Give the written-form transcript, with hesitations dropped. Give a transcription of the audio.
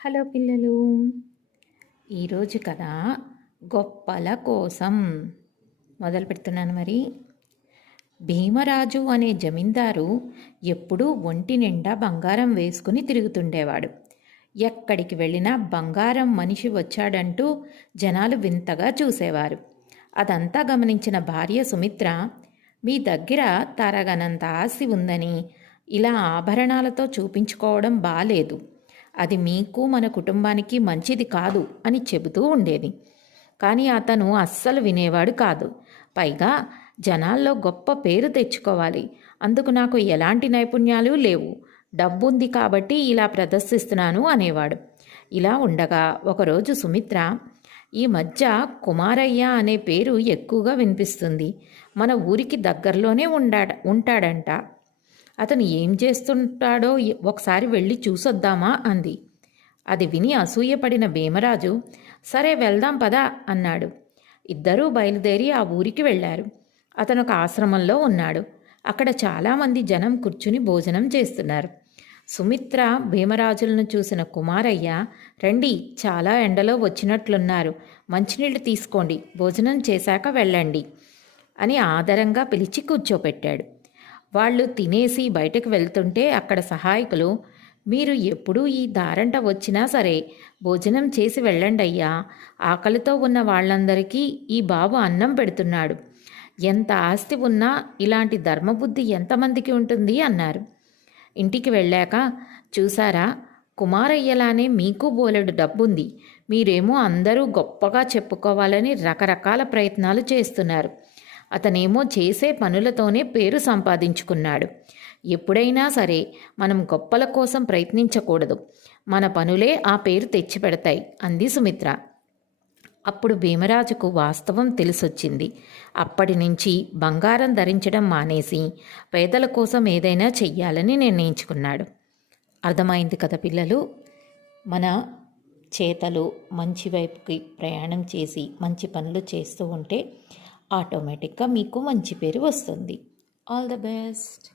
Hello పిల్లలు, ఈరోజు కథ గొప్పల కోసం మొదలు పెడుతున్నాను. మరి భీమరాజు అనే జమీందారు ఎప్పుడూ ఒంటి నిండా బంగారం వేసుకుని తిరుగుతుండేవాడు. ఎక్కడికి వెళ్ళినా బంగారం మనిషి వచ్చాడంటూ జనాలు వింతగా చూసేవారు. అదంతా గమనించిన భార్య సుమిత్ర, మీ దగ్గర తరగనంత ఆస్తి ఉందని ఇలా ఆభరణాలతో చూపించుకోవడం బాలేదు, అది మీకు మన కుటుంబానికి మంచిది కాదు అని చెబుతూ ఉండేది. కానీ అతను అస్సలు వినేవాడు కాదు. పైగా జనాల్లో గొప్ప పేరు తెచ్చుకోవాలి, అందుకు నాకు ఎలాంటి నైపుణ్యాలు లేవు, డబ్బుంది కాబట్టి ఇలా ప్రదర్శిస్తున్నాను అనేవాడు. ఇలా ఉండగా ఒకరోజు సుమిత్ర, ఈ మధ్య కుమారయ్య అనే పేరు ఎక్కువగా వినిపిస్తుంది, మన ఊరికి దగ్గరలోనే ఉంటాడంట, అతను ఏం చేస్తుంటాడో ఒకసారి వెళ్ళి చూసొద్దామా అంది. అది విని అసూయపడిన భీమరాజు, సరే వెళ్దాం పదా అన్నాడు. ఇద్దరూ బయలుదేరి ఆ ఊరికి వెళ్ళారు. అతను ఒక ఆశ్రమంలో ఉన్నాడు. అక్కడ చాలామంది జనం కూర్చుని భోజనం చేస్తున్నారు. సుమిత్ర భీమరాజులను చూసిన కుమారయ్య, రండి, చాలా ఎండలో వచ్చినట్లున్నారు, మంచినీళ్ళు తీసుకోండి, భోజనం చేశాక వెళ్ళండి అని ఆదరంగా పిలిచి కూర్చోపెట్టాడు. వాళ్ళు తినేసి బయటకు వెళ్తుంటే అక్కడ సహాయకులు, మీరు ఎప్పుడూ ఈ దారంట వచ్చినా సరే భోజనం చేసి వెళ్ళండి అయ్యా, ఆకలితో ఉన్న వాళ్ళందరికీ ఈ బాబు అన్నం పెడుతున్నాడు, ఎంత ఆస్తి ఉన్నా ఇలాంటి ధర్మబుద్ధి ఎంతమందికి ఉంటుంది అన్నారు. ఇంటికి వెళ్ళాక, చూసారా, కుమారయ్యలానే మీకు బోలెడు డబ్బుంది, మీరేమో అందరూ గొప్పగా చెప్పుకోవాలని రకరకాల ప్రయత్నాలు చేస్తున్నారు, అతనేమో చేసే పనులతోనే పేరు సంపాదించుకున్నాడు. ఎప్పుడైనా సరే మనం గొప్పల కోసం ప్రయత్నించకూడదు, మన పనులే ఆ పేరు తెచ్చిపెడతాయి అంది సుమిత్ర. అప్పుడు భీమరాజుకు వాస్తవం తెలిసొచ్చింది. అప్పటి నుంచి బంగారం ధరించడం మానేసి పేదల కోసం ఏదైనా చెయ్యాలని నిర్ణయించుకున్నాడు. అర్థమైంది కదా పిల్లలు? మన చేతలు మంచి వైపుకి ప్రయాణం చేసి మంచి పనులు చేస్తూ ఉంటే ఆటోమేటిక్గా మీకు మంచి పేరు వస్తుంది. All the best.